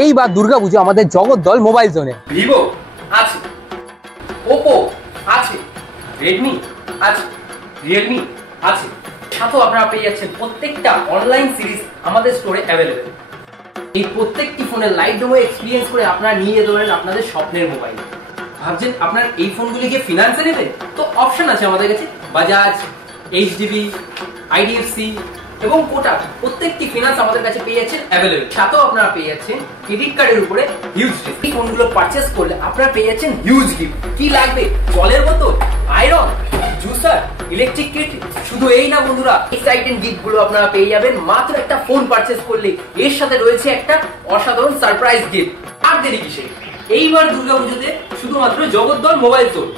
এইবার দুর্গাপুজো আমাদের জগদ্দল মোবাইল জোনে ভিভো আছে, ওপো আছে, রেডমি আছে, রিয়েলমি আছে, সাথেও আপনারা পেয়ে যাচ্ছেন প্রত্যেকটা অনলাইন সিরিজ আমাদের স্টোরে অ্যাভেলেবেল। এই প্রত্যেকটি ফোনের লাইভ ডেমো এক্সপিরিয়েন্স করে আপনারা নিয়ে যেতে পারেন আপনাদের স্বপ্নের মোবাইল। ভাবছেন আপনার এই ফোনগুলিকে ফিনান্সে নেবেন, তো অপশন আছে আমাদের কাছে। বাজাজ, এইচডিবি, আইডিএফসি এবং কোটাক প্রত্যেকটি ফিনান্স আমাদের কাছে পেয়ে যাচ্ছেন অ্যাভেলেবেল। সাথেও আপনারা পেয়ে যাচ্ছেন ক্রেডিট কার্ডের উপরে হিউজ ডিসকাউন্ট। এই ফোনগুলো পারচেস করলে আপনারা পেয়ে যাচ্ছেন হিউজ গিফট। কি লাগবে? জলের বোতল, আয়রন, জুসার, ইলেকট্রিক কেটলি। শুধু এই না বন্ধুরা, এক্সাইটিং গিফট গুলো আপনারা পেয়ে যাবেন মাত্র একটা ফোন পারচেস করলে। এর সাথে রয়েছে একটা অসাধারণ সারপ্রাইজ গিফট। আর দেরি কিসে? এইবার দুর্গাপুজোতে শুধুমাত্র জগদ্দল মোবাইল স্টোর।